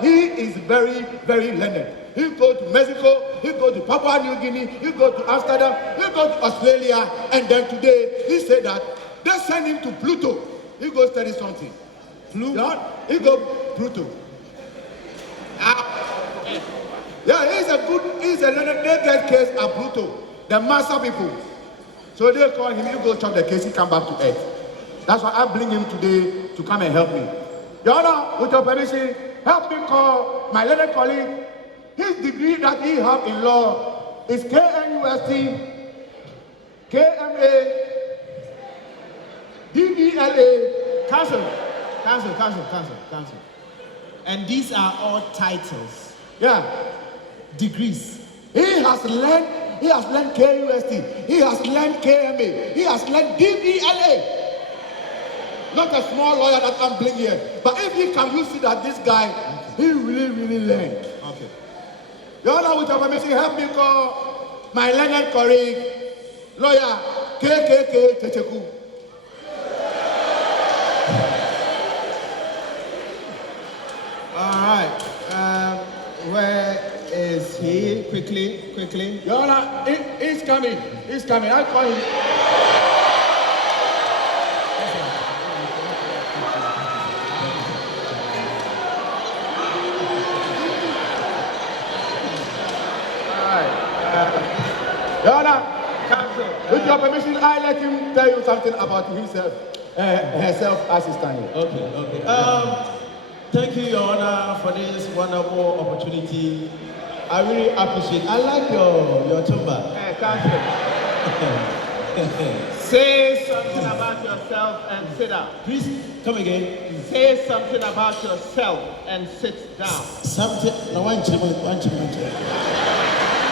He is very, very learned. He go to Mexico, he go to Papua New Guinea, he go to Amsterdam, he go to Australia, and then today he said that they send him to Pluto. He go study something. Pluto? He go Pluto. Yeah, he's a learned, they get case at Pluto, the master people. So they call him, you go chop the case, he come back to earth. That's why I bring him today to come and help me. Your Honor, with your permission, help me call my learned colleague. His degree that he have in law is KNUST, KMA, DBLA, counsel. And these are all titles. Yeah. Degrees. He has learned KUST, he has learned KMA, he has learned DBLA. Not a small lawyer that I'm bringing here. But if you can, you see that this guy, he really learned. Okay. Your Honor, with your permission, help me call my learned colleague, lawyer Kejetia. All right. Where is he? Quickly. Your Honor, he's coming. I'll call him. Your Honor, with your permission, I let him tell you something about himself, herself as he's standing. Okay. Thank you, Your Honor, for this wonderful opportunity. I really appreciate it. I like your chamber. Counsel. Say something about yourself and sit down. Please, come again. Say something about yourself and sit down. Something. No, one chair.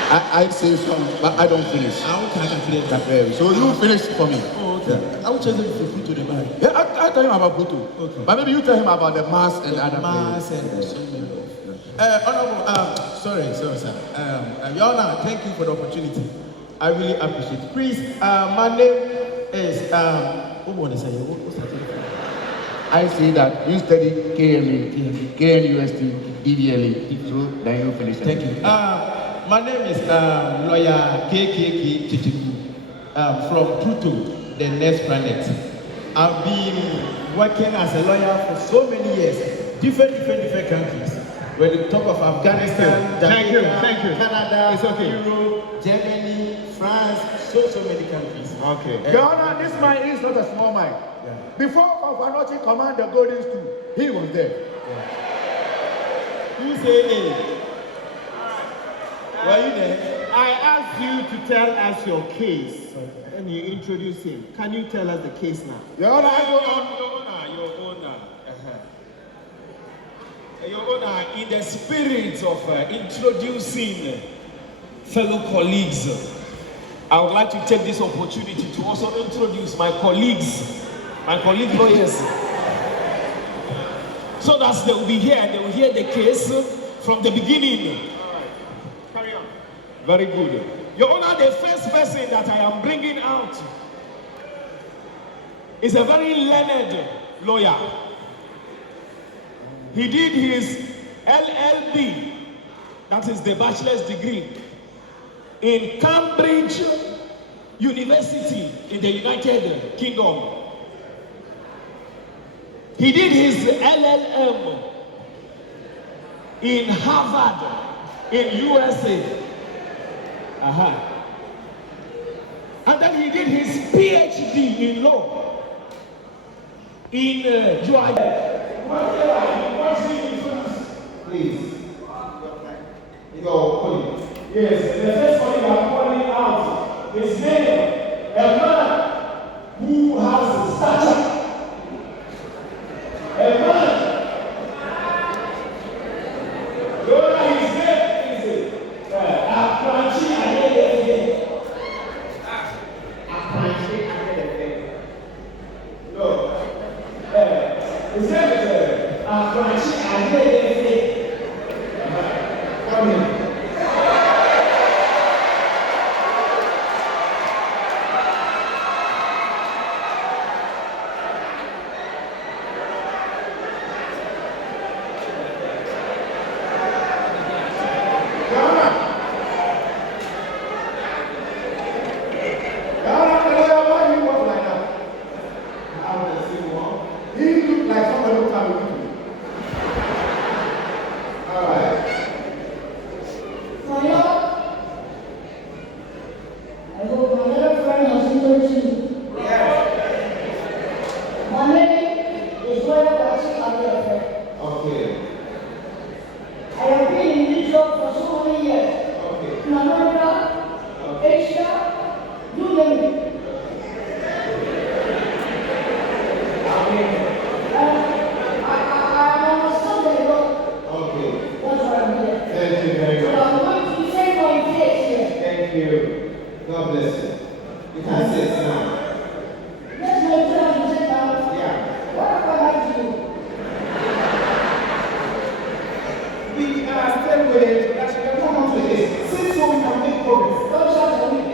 I say some, but I don't finish. I can't finish. So you finish for me. Oh, okay. Yeah. I will tell him to put to the man. Yeah, I tell him about Pluto. Okay. But maybe you tell him about the mass and other mass and so many. Honorable, sorry, sir. Your Honor, thank you for the opportunity. I really appreciate it. Please, my name is what's that? I see that you study KMA, KNUST, DVLA, so then you finish. Thank you. My name is lawyer Kejetia from Pluto, the next planet. I've been working as a lawyer for so many years, different countries. When you talk of Afghanistan, Jamaica, thank you. Canada, it's okay. Europe, Germany, France, so many countries. Okay. Your Honor, this man is not a small man. Yeah. Before Confanochi command the Golden School, he was there. Yeah. You say hey. Were you there? I asked you to tell us your case, and you introduce him. Can you tell us the case now? Your Honor, Your Honor, in the spirit of introducing fellow colleagues, I would like to take this opportunity to also introduce my colleague lawyers, so that they will be here, they will hear the case from the beginning. Carry on. Very good. Your Honor, the first person that I am bringing out is a very learned lawyer. He did his LLB, that is the bachelor's degree, in Cambridge University in the United Kingdom. He did his LLM in Harvard in USA. And then he did his PhD in law in Georgia. Please. Your colleague. Yes, the first one you are calling out is name, a man who has a stature. A man. Your his name is Akranchi Adedeke. Akranchi Adedeke. No. His name is Akranchi Adedeke. Come here. with the introduction, then come on to the case. Since so we can make progress. Don't shout for me.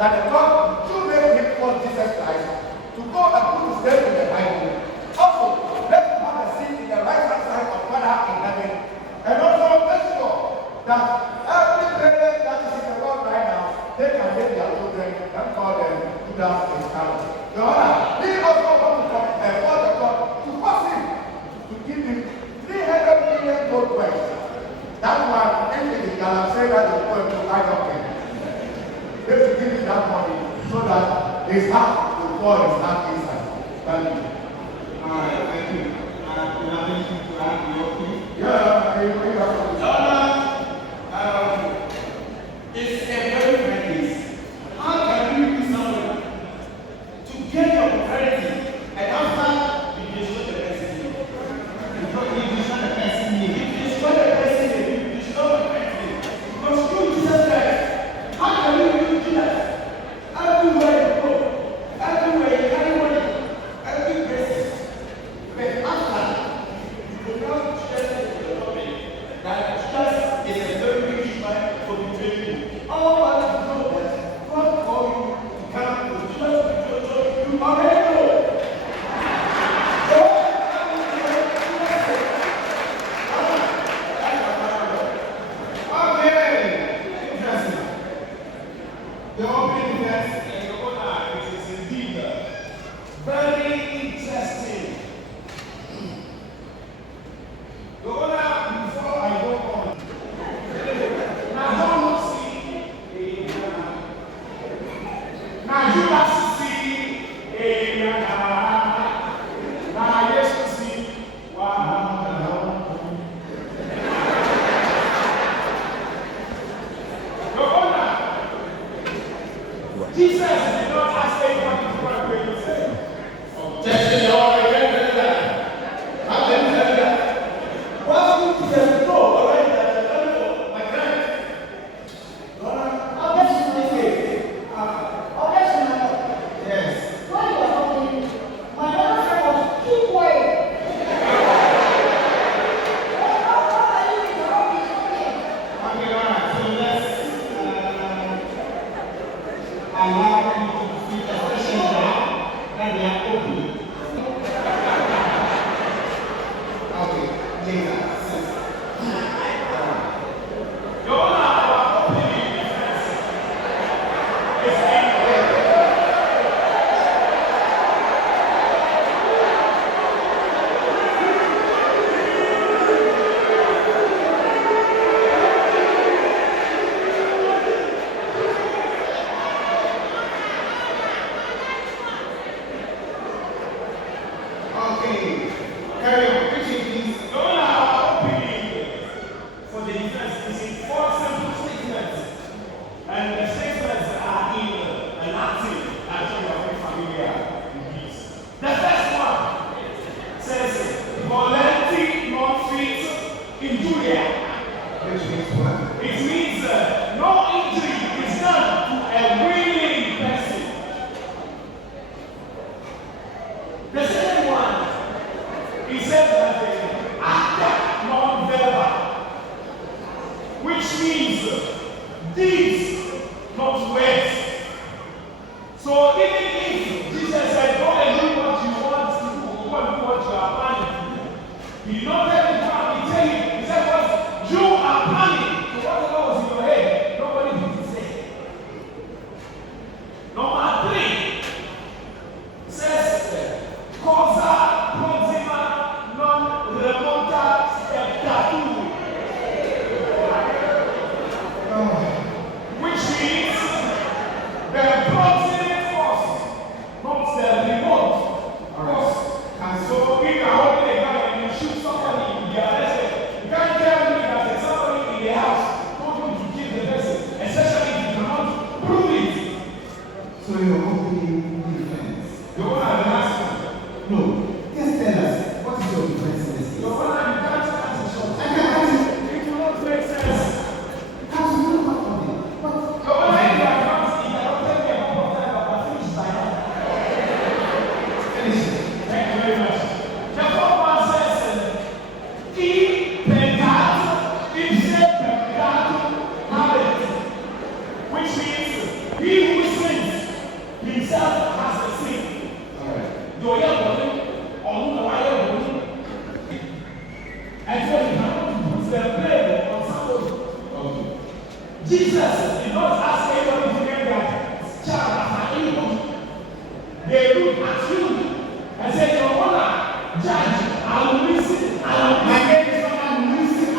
that the God should make him call Jesus Christ to go and put his name in the Bible. Also, let him have a seat in the right hand side of Father in heaven. And also make sure that every parent that is in the world right now, they can take their children and call them Judas Iscariot. Your Honor, he also wants to force the God to force him to give him 300 million gold coins. That one, anything that I'm saying that is going to buy up him. They should give him that money so that his heart will fall his heart inside. Thank you. Alright, thank you. You have anything to add? You okay? Yeah, it's a very bad case. How can you be someone to get your property and after you destroy the person? Because you destroy the person, you destroy the person, you destroy the person. Because you Jesus Christ, how can you do that? Everywhere you go, everywhere you carry money, every place. But after you will not stress your topic that stress is a very big man for the training. All I have to know that God called you to come to church, you already know. Okay, interesting. The opening verse, It is indeed very interesting. Your Honor, before I go on, now don't see now you must see now yes see wow. Your Honor, Jesus did not ask anyone to come and pray himself. testing your identity. How can you tell that? What you just know already that you're done for my client? I'll get you my case. I'll get you my case. Yes. When you were talking, my other friend was too quiet. Okay, alright, so let's allow people to see the session now that they are open. Okay, later. Your Honor, our opening defense is Okay, carry on. Preaching, please. Your Honor, our opening for the defense is in 4 simple statements. And the statements are in Latin. I'm sure you are very familiar with these. The first one says, volenti non fit injuria. Which means what? It means no injury is done to a willing person. The second one, he said that acta non verba, which means deeds, not words. So even if Jesus said, go and do what you want to do, go and do what you are planning to do, he did not tell you to come and tell you. He said, what you are planning, so whatever was in your head, nobody could say. Number 3 says, cosa proxima non remonta spectatur. Which means the proximate force, not the remote force. And so if you are holding a gun and you shoot somebody, you are arrested. You can't tell me that there's somebody in the house told you to kill the person, especially if you cannot prove it. So you're opening defense. You want to ask me? No, just tell us, what is your defense in this case? Your Honor, you can't answer short. I can answer. It will not make sense. How do you know what to do? What? Your Honor, if you are not, you cannot tell me a couple of times, but I finished by now. Finish it. Thank you very much. The fourth one says, "I peccato, ipse peccato habet," which means He who sins himself has the sin. Your body, or the and so he cannot put the blame on somebody. Jesus did not ask anybody to name their child after anybody. They looked at you and said, Your Honor, Judge, I will listen. My name is not, I will listen.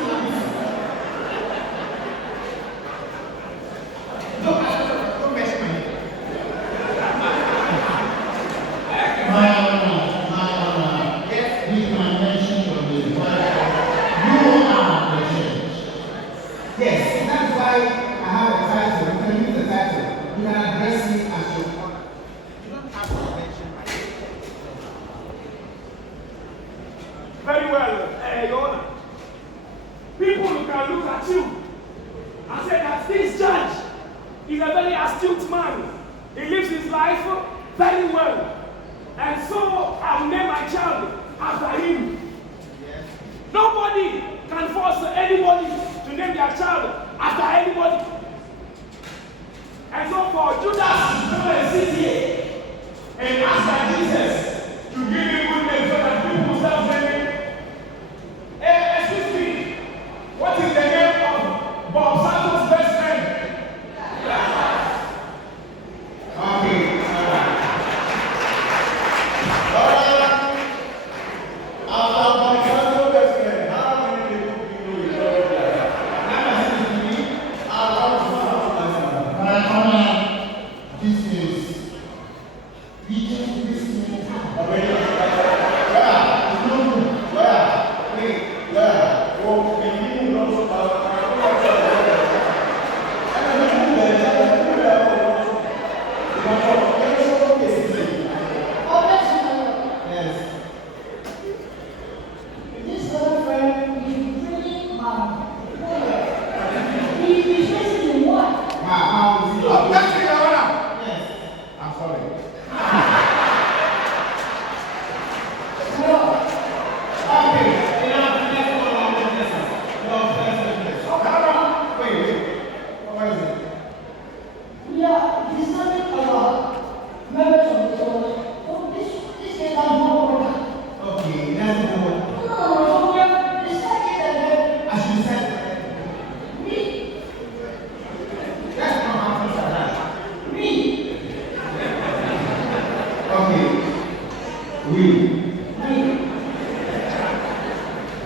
Don't mess with me. My honor, we can mention your name. You are the church. Yes, that's why I have a title. You can use the title. You can address me as your honor. You don't have to mention my name. Very well, Your Honor. People can look at you and say that this judge is a very astute man. He lives his life very well. And so I will name my child after him. Yes. Nobody can force anybody to name their child after anybody. And so for Judas to come and sit here and ask that Jesus to give him good name so that people will start saying, excuse me, what is the name of Bob Santos' best friend? Okay.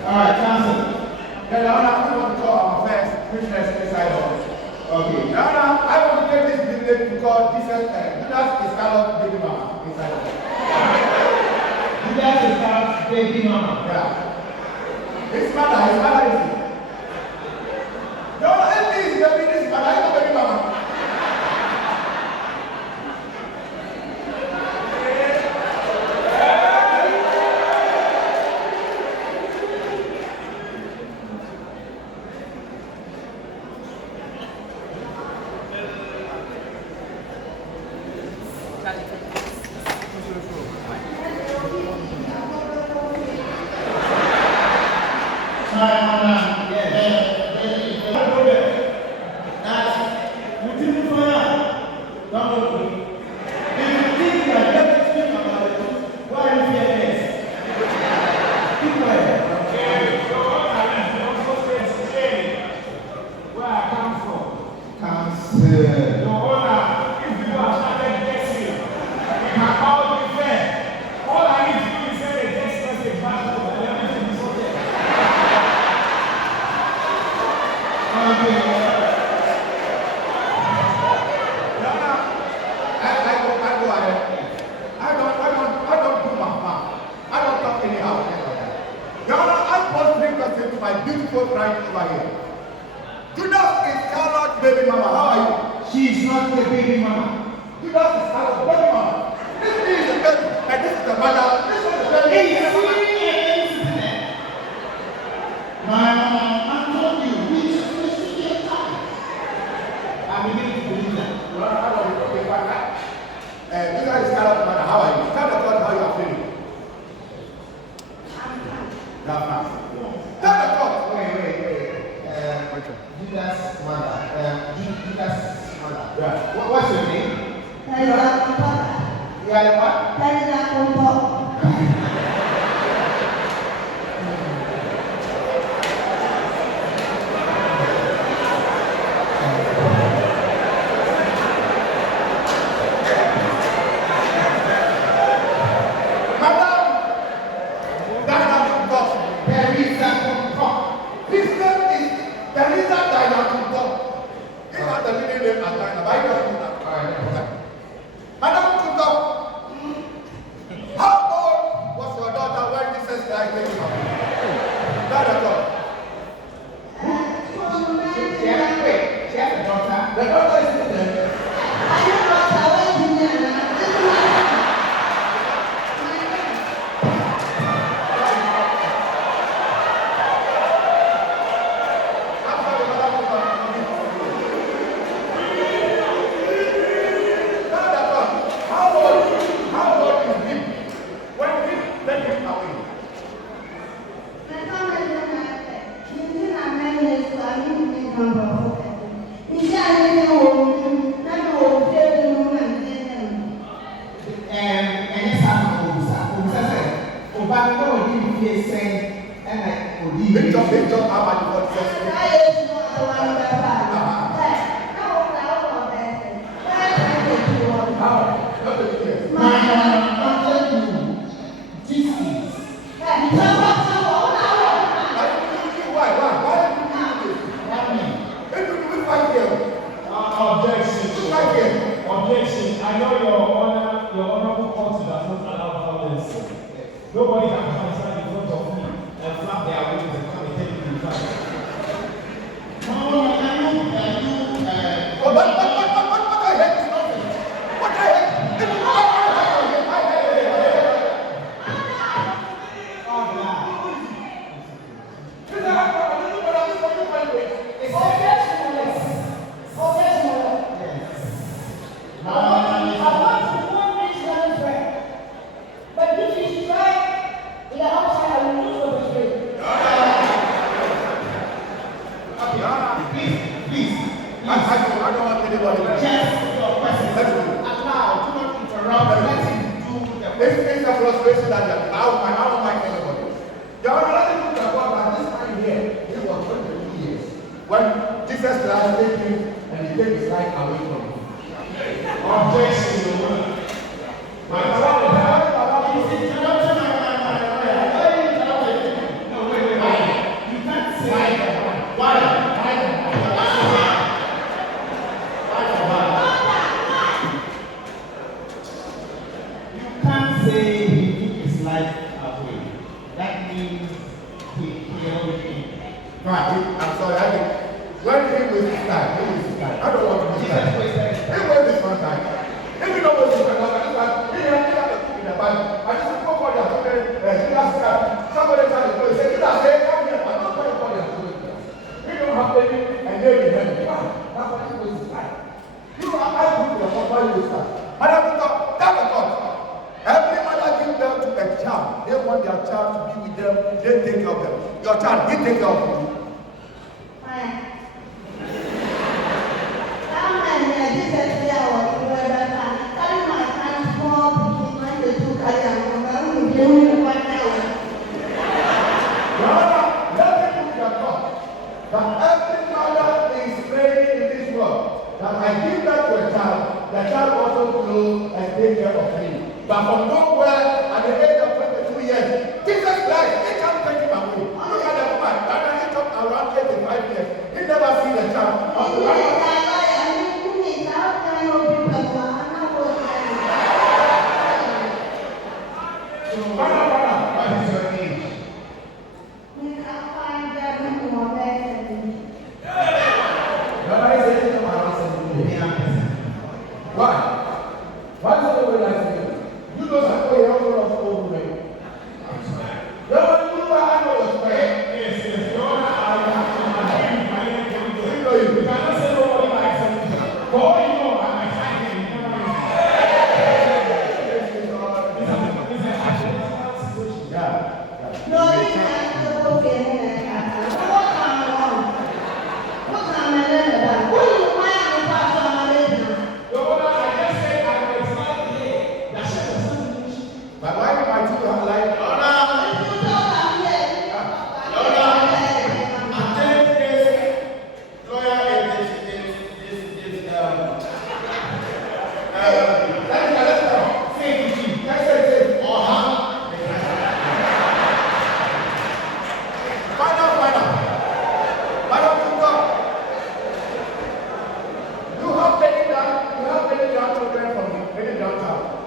Alright, counsel. Then I want to call our first witness inside of us. Okay. Now, I want to take this business to call Jesus, Judas Iscariot baby mama inside of us. Judas Iscariot baby mama. Yeah. His mother is here. No, if he is the baby, his mother is the baby mama. Judas' mother. What's your name? You are the what? Objection. I know your honorable court does not allow violence. Nobody can come and stand in front of me and flap their wings and come and take me to fight.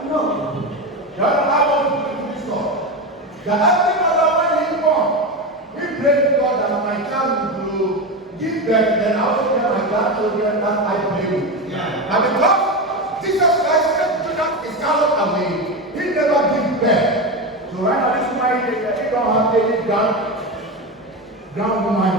That I want to do this law. That every mother when he born, we pray to God that my child will give birth, then I also get my grandchildren that I play with. And because Jesus Christ said children is called away, he never gives birth. So right now this man he don't have any ground woman.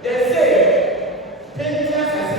They say, painters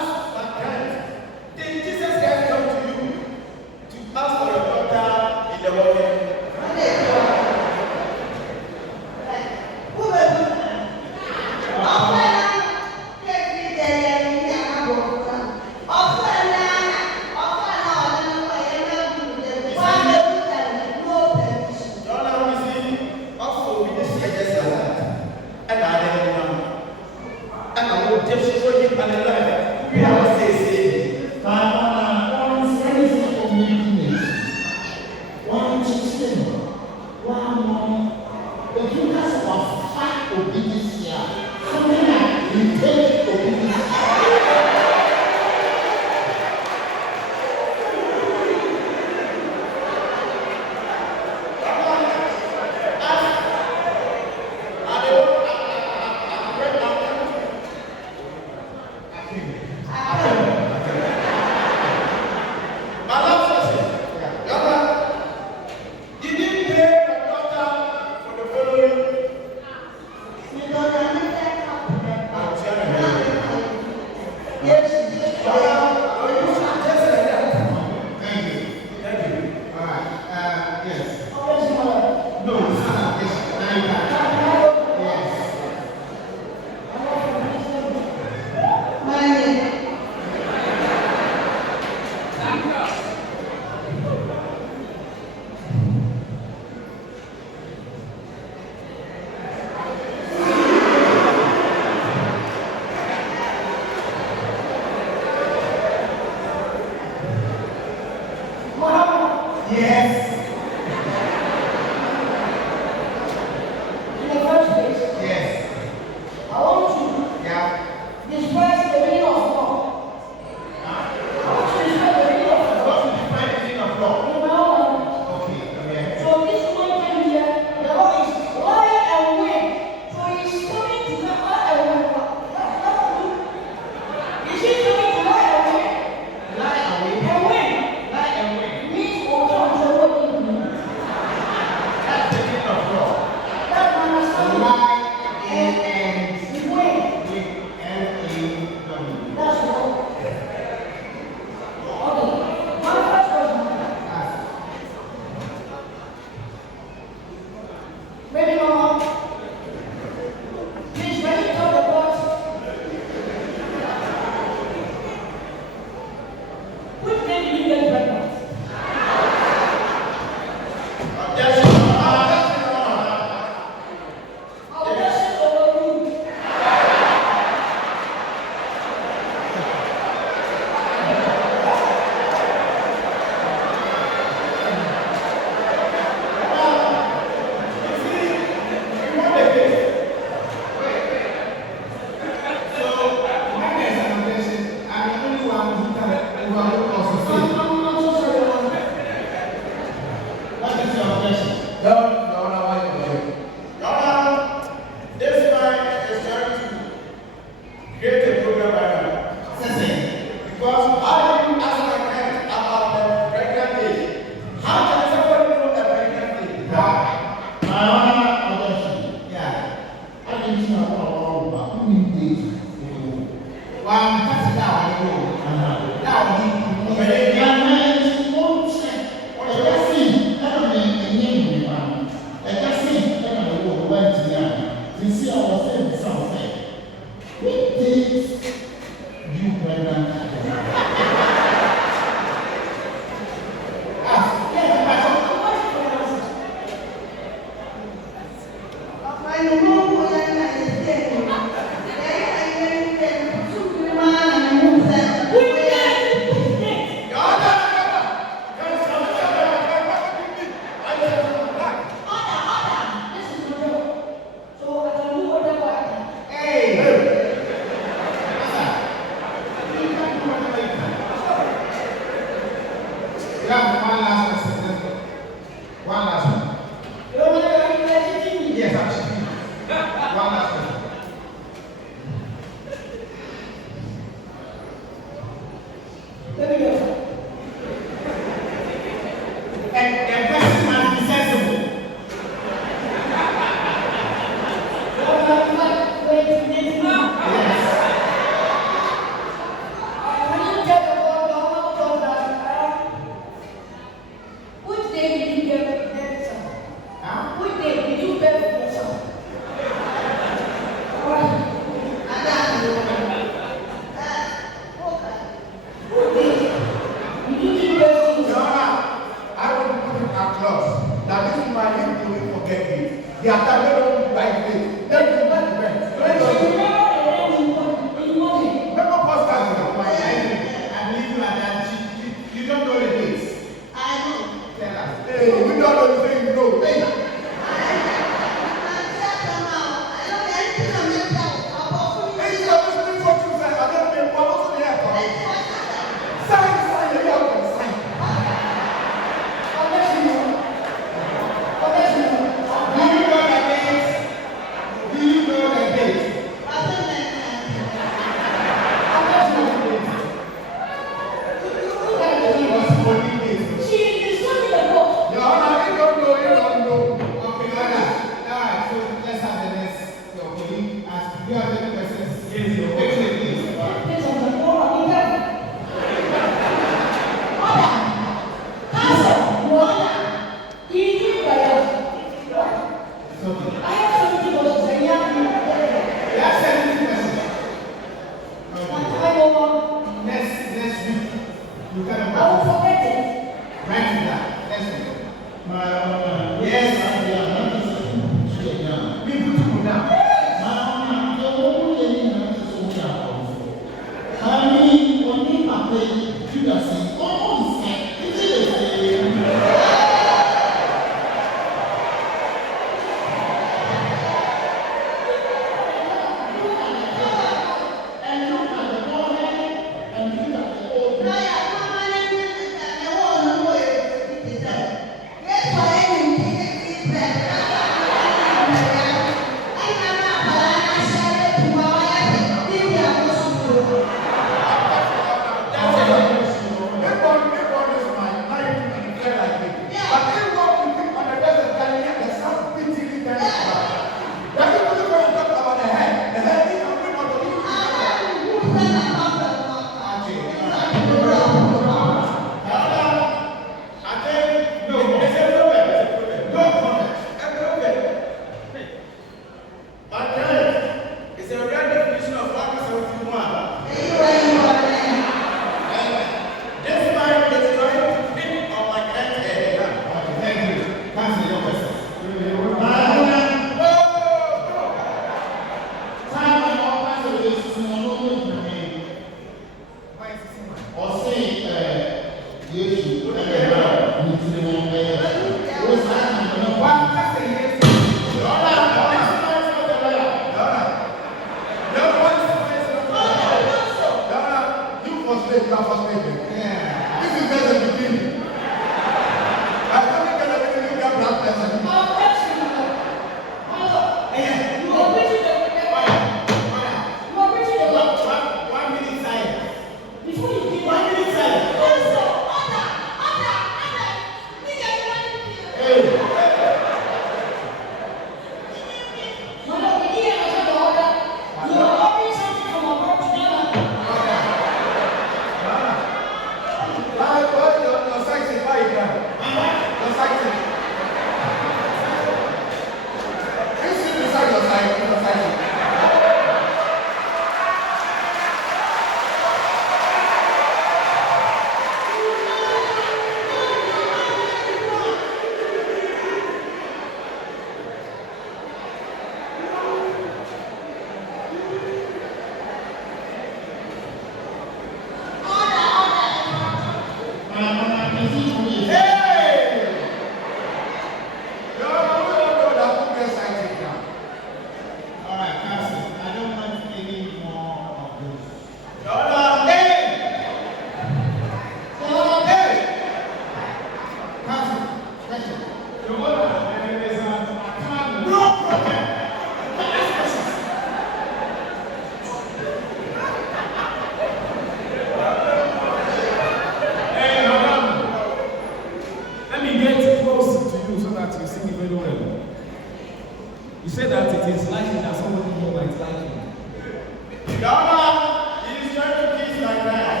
You said that it is likely that somebody here might like you. Your Honor, he is trying to kiss my client.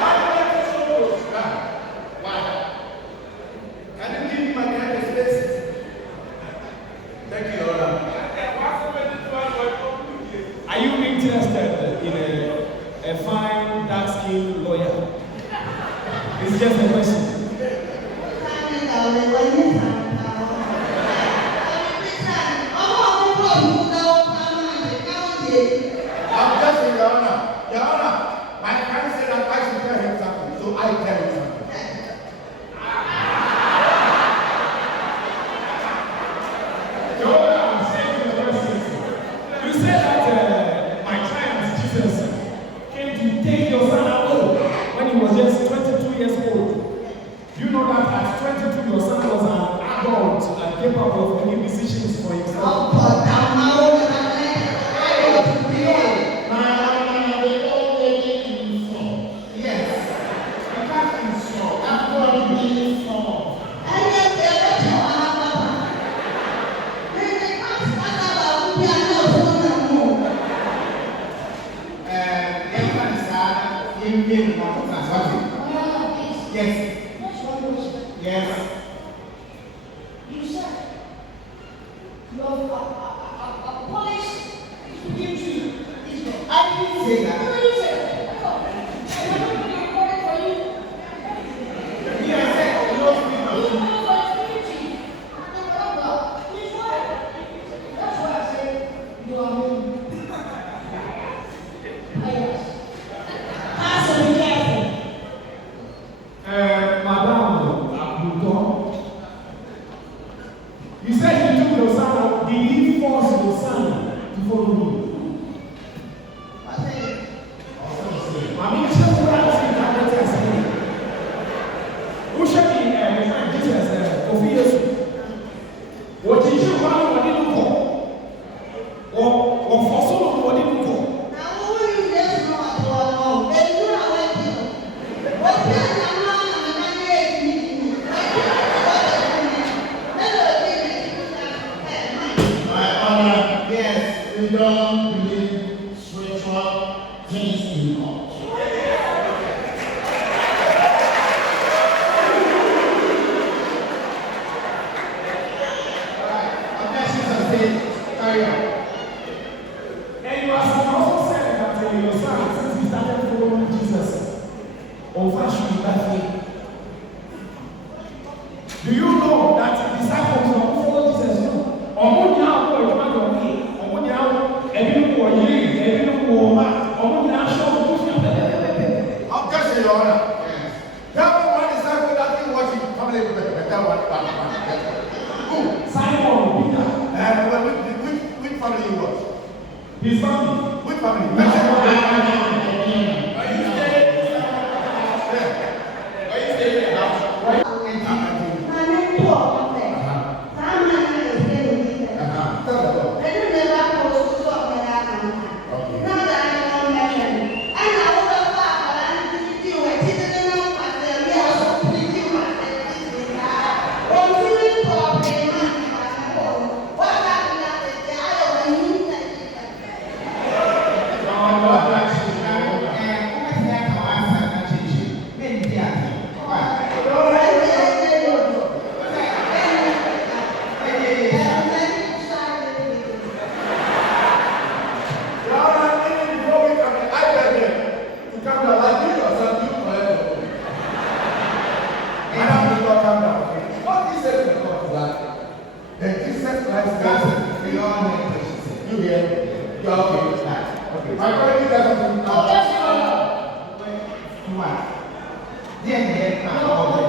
Why do I get so close? Why? Can you give my client a space? Thank you, Your Honor. Are you interested in a fine, dark-skinned lawyer? It's just a question. I'm just in Your Honor. Your Honor, my friend said that I should tell him something, so I tell him something. Your Honor, I'm saying to the person, you said that my client, Jesus, came to take your son away when he was just 22 years old. You know that at 22, your son was an adult and capable of making decisions for himself. Yes. Yes. You said you have a police to give to Israel. I didn't say that. No, you said that. I'm not going to report it for you. Me, I said, no, You know what I'm speaking. Please, why? That's why I said you are home. Yes. Pastor, be careful. Madam Abdul, you said you took your son out. Did he force your son to follow you? I mean, just what I'm saying, that's what I'm saying. Who should be Jesus, Ophius? What did you want? What did you call? Or for so long, what did you call? My Honor, yes, we don't believe spiritual things in God. Objections are said. Carry on. And you also said that your son, since he started following Jesus, should be that way. Do you know that disciples who follow Jesus know? Objection, Your Honor. Tell me one disciple that didn't watch him. Family, tell one. Who? Simon, Peter, And which family you watch? his family. Which family? Then